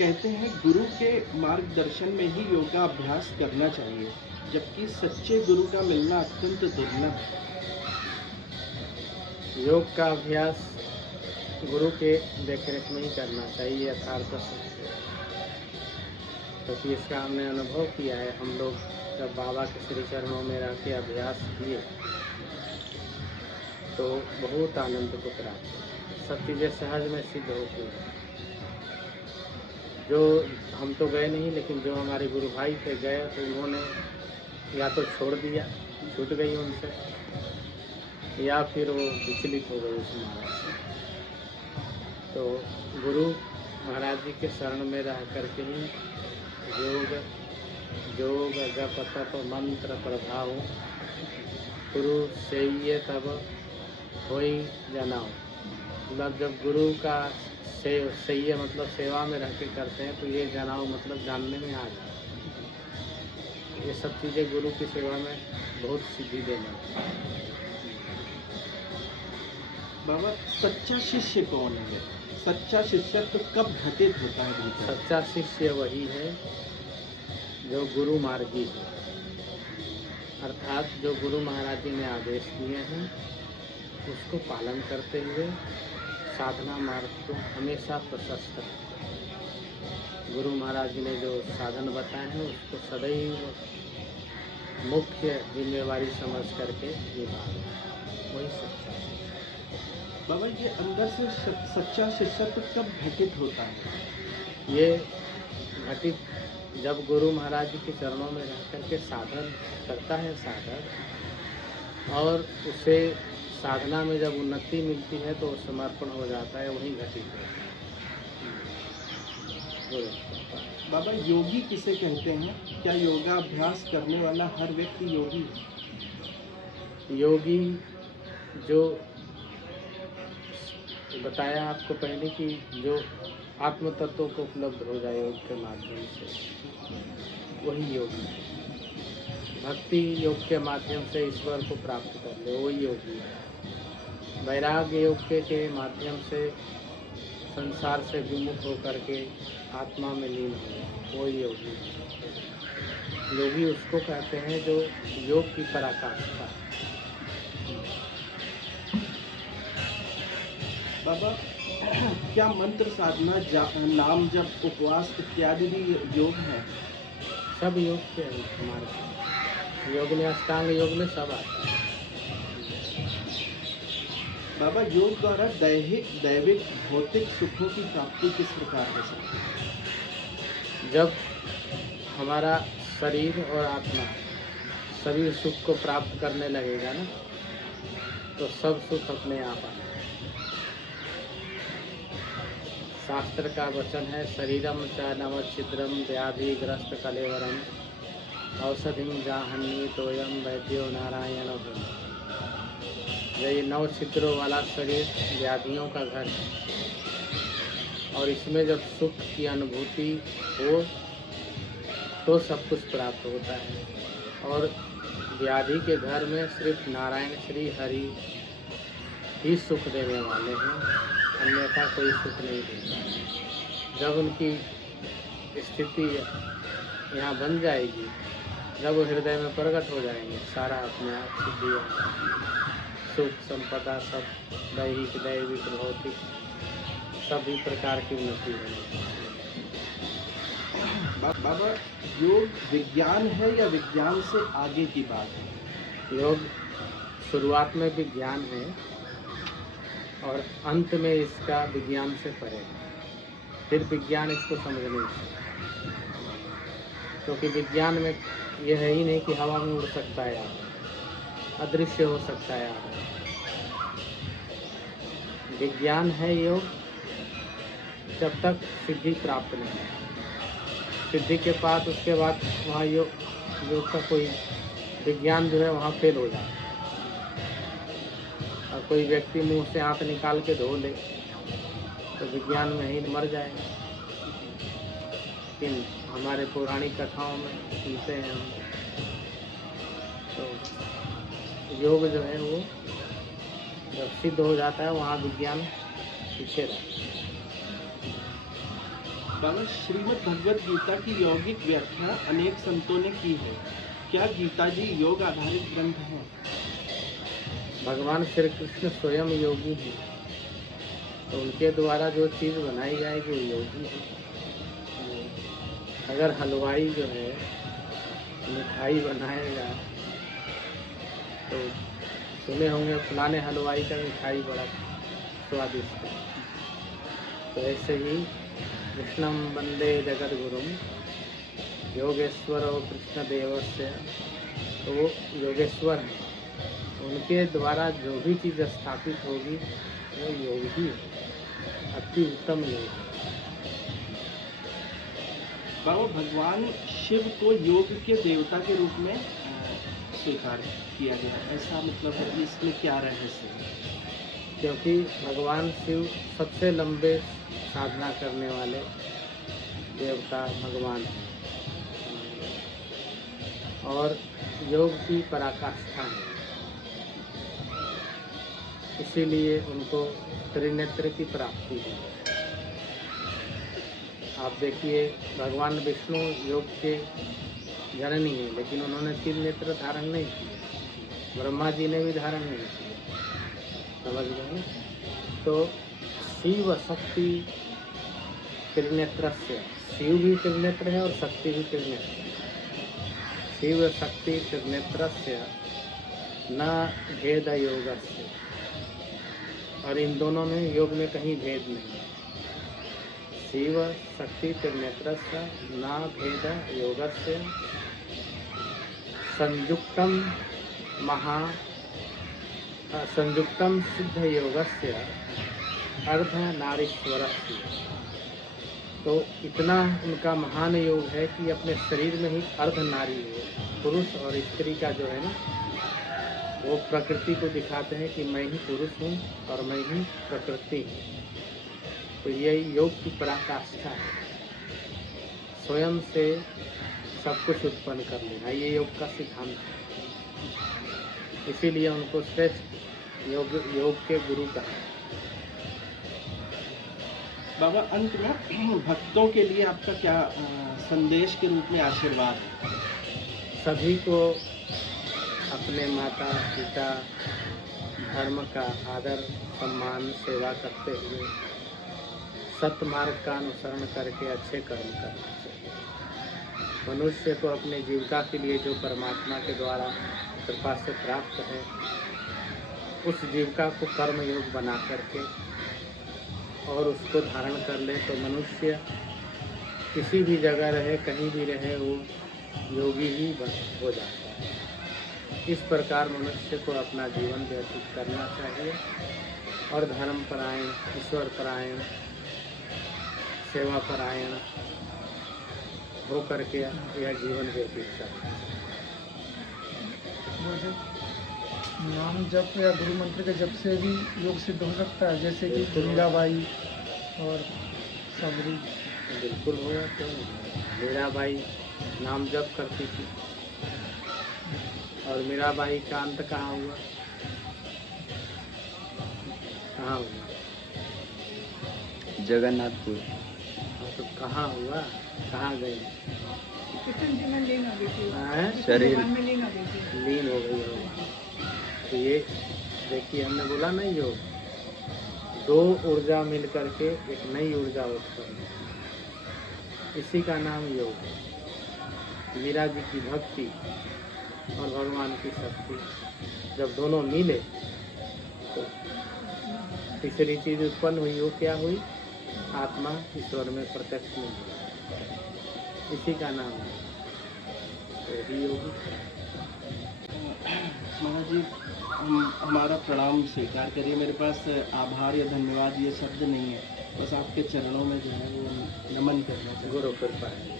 कहते हैं गुरु के मार्गदर्शन में ही योगाभ्यास करना चाहिए, जबकि सच्चे गुरु का मिलना अत्यंत दुर्लभ है। योग का अभ्यास गुरु के देखरेख में ही करना चाहिए यथार्थ सत्य, क्योंकि इसका हमने अनुभव किया है। हम लोग जब बाबा के श्री चरणों में रह के अभ्यास किए तो बहुत आनंद को प्राप्त, सब चीज़ें सहज में सिद्ध होती हैं। जो हम तो गए नहीं, लेकिन जो हमारे गुरु भाई थे गए तो उन्होंने या तो छोड़ दिया, छूट गई उनसे, या फिर वो विचलित हो गए उस महाराज से। तो गुरु महाराज जी के शरण में रह करके ही योग जप तप मंत्र प्रभाव गुरु सेइये तब होई जनाओ। मतलब जब गुरु का सेइये मतलब सेवा में रह के करते हैं, तो ये जनाओ मतलब जानने में आ जाए। ये सब चीज़ें गुरु की सेवा में बहुत सिद्धि देना। बाबा, सच्चा शिष्य कौन है? सच्चा शिष्यत्व कब घटित होता है भीतर? सच्चा शिष्य वही है जो गुरु मार्गी है, अर्थात जो गुरु महाराज जी ने आदेश दिए हैं उसको पालन करते हुए साधना मार्ग को हमेशा प्रशस्त रखें। गुरु महाराज जी ने जो साधन बताए हैं उसको सदैव मुख्य जिम्मेवारी समझ करके निभाएं, वही सच्चा शिष्य। बाबा, ये अंदर से सच्चा शिष्यत्व कब घटित होता है? ये घटित जब गुरु महाराज जी के चरणों में रह करके साधन करता है साधक, और उसे साधना में जब उन्नति मिलती है तो समर्पण हो जाता है, वहीं घटित होता है। बाबा, योगी किसे कहते हैं? क्या योगाभ्यास करने वाला हर व्यक्ति योगी है? योगी जो बताया आपको पहले कि जो आत्म तत्व को उपलब्ध हो जाए योग के माध्यम से, वही योगी है। भक्ति योग के माध्यम से ईश्वर को प्राप्त कर ले, वही योगी है। वैराग्य योग के माध्यम से संसार से विमुख होकर के आत्मा में लीन हो, वही योगी है। योगी उसको कहते हैं जो योग की पराकाष्ठा है। बाबा, क्या मंत्र साधना, नाम जप, उपवास इत्यादि भी योग है? सब योग के हैं हमारे योग में, अष्टांग योग में सब आता है। बाबा, योग द्वारा दैविक भौतिक सुखों की प्राप्ति किस प्रकार हो सकती है? जब हमारा शरीर और आत्मा सभी सुख को प्राप्त करने लगेगा ना, तो सब सुख अपने आप आएगा। शास्त्र का वचन है, शरीरम च नव छिद्रम व्याधिग्रस्त कलेवरम औषधिम जाहन्नी तोयम वैद्यो नारायण। ये 9 छिद्रों वाला शरीर व्याधियों का घर है, और इसमें जब सुख की अनुभूति हो तो सब कुछ प्राप्त होता है। और व्याधि के घर में सिर्फ नारायण श्री हरि ही सुख देने वाले हैं, अन्यथा कोई सुख नहीं देता। जब उनकी स्थिति यहाँ बन जाएगी, जब वो हृदय में प्रकट हो जाएंगे, सारा अपने आप सिद्धि सुख संपदा सब दैहिक दैविक भौतिक सभी प्रकार की उन्नति होगी। बाबा, योग विज्ञान है या विज्ञान से आगे की बात है? योग शुरुआत में विज्ञान है और अंत में इसका विज्ञान से परे है। फिर विज्ञान इसको समझ नहीं सकता, क्योंकि विज्ञान में यह है ही नहीं कि हवा में उड़ सकता है आदमी, अदृश्य हो सकता है आदमी। विज्ञान है योग जब तक सिद्धि प्राप्त नहीं है। सिद्धि के बाद उसके बाद वहाँ योग का कोई विज्ञान जो है वहाँ फेल हो जाता है। और कोई व्यक्ति मुंह से हाथ निकाल के धो ले तो विज्ञान में ही मर जाएगा। लेकिन हमारे पौराणिक कथाओं में सुनते हैं हम, तो योग जो है वो जब सिद्ध हो जाता है वहाँ विज्ञान पीछे रहता है। बाबा, श्रीमद् भगवद गीता की यौगिक व्याख्या अनेक संतों ने की है। क्या गीता जी योग आधारित ग्रंथ है? भगवान श्री कृष्ण स्वयं योगी हैं, तो उनके द्वारा जो चीज़ बनाई जाएगी वो योगी है। अगर हलवाई जो है मिठाई बनाएगा तो सुने होंगे फलाने हलवाई का मिठाई बड़ा स्वादिष्ट है, तो ऐसे ही कृष्णम वंदे जगत गुरुम योगेश्वरो कृष्ण देवस्य, तो वो योगेश्वर हैं, उनके द्वारा जो भी चीज़ स्थापित होगी वो योग ही है, अति उत्तम योग है। बाबा, भगवान शिव को योग के देवता के रूप में स्वीकार किया गया, ऐसा मतलब है कि इसमें क्या रहस्य है? क्योंकि भगवान शिव सबसे लंबे साधना करने वाले देवता भगवान हैं और योग की पराकाष्ठा है, इसीलिए उनको त्रिनेत्र की प्राप्ति है। आप देखिए भगवान विष्णु योग के जननी है, लेकिन उन्होंने 3 नेत्र धारण नहीं किए, ब्रह्मा जी ने भी धारण नहीं किए, समझ गए ना? तो शिव शक्ति त्रिनेत्र से, शिव भी त्रिनेत्र है और शक्ति भी त्रिनेत्र है। शिव शक्ति त्रिनेत्र से न भेद योग से, और इन दोनों में योग में कहीं भेद नहीं है। शिव शक्ति त्रिनेत्र से न भेद योग से संयुक्तम सिद्ध योगस्य अर्ध नारीश्वर। तो इतना उनका महान योग है कि अपने शरीर में ही अर्ध नारी है, पुरुष और स्त्री का जो है ना, वो प्रकृति को दिखाते हैं कि मैं ही पुरुष हूँ और मैं ही प्रकृति हूँ। तो यही योग की पराकाष्ठा है, स्वयं से सब कुछ उत्पन्न कर लेना, ये योग का सिद्धांत है। इसीलिए उनको श्रेष्ठ योग के गुरु कहा। बाबा, अंत में भक्तों के लिए आपका क्या संदेश के रूप में आशीर्वाद है? सभी को अपने माता पिता धर्म का आदर सम्मान सेवा करते हुए सत्य मार्ग का अनुसरण करके अच्छे कर्म करना चाहिए। मनुष्य को अपने जीविका के लिए जो परमात्मा के द्वारा कृपा से प्राप्त है, उस जीविका को कर्म योग बना करके और उसको धारण कर ले, तो मनुष्य किसी भी जगह रहे, कहीं भी रहे, वो योगी ही हो जाता है। इस प्रकार मनुष्य को अपना जीवन व्यतीत करना चाहिए और धर्म परायण, ईश्वर परायण, सेवा परायण हो करके यह जीवन व्यतीत करना चाहिए। नाम जप या गुरु मंत्र के जप से भी योग सिद्ध हो सकता है, जैसे कि मीराबाई और सबरी? बिल्कुल होगा, क्यों नहीं? मीराबाई नाम जप करती थी, और मीराबाई का अंत कहाँ हुआ? कहाँ हुआ? जगन्नाथपुर। तो कहाँ हुआ, कहाँ गई? शरीर लीन हो गई होगी। तो ये देखिए, हमने बोला नहीं, योग दो ऊर्जा मिल करके एक नई ऊर्जा उत्पन्न, इसी का नाम योग है। मीरा जी की भक्ति और भगवान की शक्ति जब दोनों मिले तो तीसरी चीज उत्पन्न हुई, वो क्या हुई? आत्मा ईश्वर में प्रत्यक्ष में, इसी का नाम है योग। महाराज जी, हमारा प्रणाम स्वीकार करिए। मेरे पास आभार या धन्यवाद ये शब्द नहीं है, बस आपके चरणों में जो है वो नमन करना चाहिए। गुरु कृपा है।